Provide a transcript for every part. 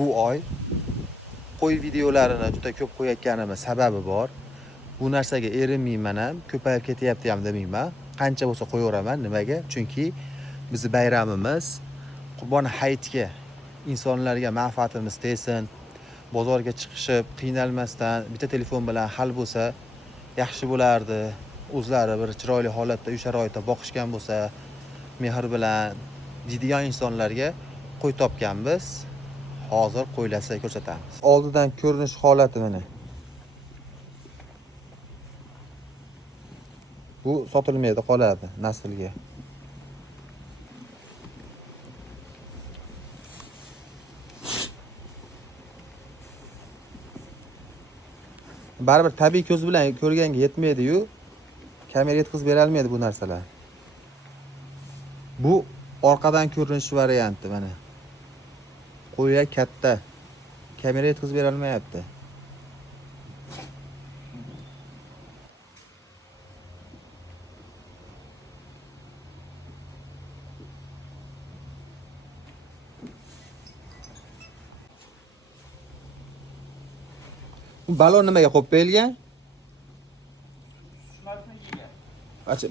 bu oy qo'y videolarini juda ko'p qo'yayotganimiz sababi bor. Bu narsaga erinmayman ham, ko'payib ketyapti ham demayman. Qancha bo'lsa qo'yaveraman. Nimaga? Chunki bizning bayramimiz Qurbon hayitga insonlarga manfaatimiz tegsin. Bozorga chiqishib, qiynalmasdan bitta telefon bilan hal bo'lsa yaxshi bo'lardi. O'zlari bir chiroyli holatda, uy sharoitida boqishgan bo'lsa, mehr bilan deydigan insonlarga qo'y topganmiz. Hozir qo'ylarsa ko'rsatamiz. Oldidan ko'rinish holati mana. Bu sotilmaydi, qoladi naslga. Baribir tabiiy ko'z bilan ko'rganga yetmaydi-yu, kamera yetkazib bera olmaydi bu narsalar. Bu orqadan ko'rinish varianti mana. Qo'ylar katta. Kamera yetkazib bera olmayapti. Bu balon nimaga qo'yib qo'yilgan?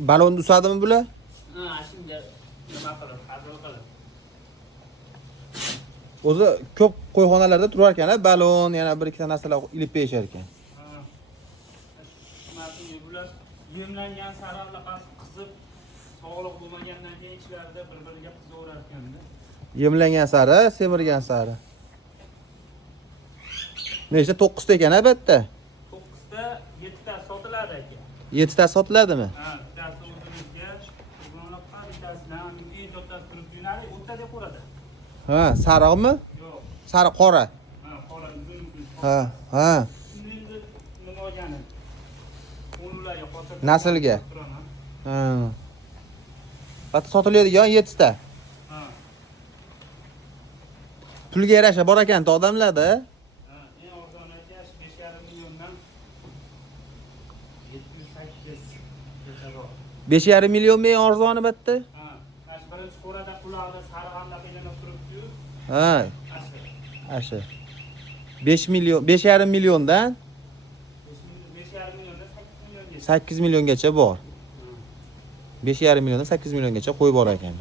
Balonni usadimi bular? Ha, shunga nima qilib, hazil qilib. O'zi ko'p qo'yxonalarda turar ekan, balon, yana bir ikkita narsalar ilib berishar ekan. Ha. Bular yemlangan saralaqasi qizib, sog'liq bo'lmagandan keyin ichlarida bir-biriga qizaverar ekanda. Yemlangan sari, semirgan sari. Nechta? 9 ta ekan albatta. 9 ta, 7 ta sotiladi aka. 7 ta sotiladimi? Ha, bittasi o'zimizga, qurbonliqqa, bittasidan eng to'rttasi turib yunari, o'tta deb qo'yadi. Ha, sariqmi? Yo'q. Sariq qora. Ha, qora uzun. Ha, ha. Endi nima olgani? O'nlarga qo'shib Naslga. turaman. Ha. Bitta sotiladigan 7 ta. Ha. Pulga yarasha bor ekan odamlarda. Ha, eng arzon aka 5,5 milliondan 78 bor. 5,5 million eng arzoni bitta. Ha, mana birinchi qo'rada qulog'ida sarig'anlar qilinib turibdi-yu. Ha, asha. 5 million, 5,5 milliondan 5,5 milliondan 8 milliongacha. 8 milliongacha bor. 5,5 milliondan 8 milliongacha qo'y bor ekan.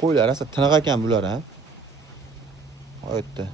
Qo'ylar asa tiniq ekan bular, ha. Oyotda.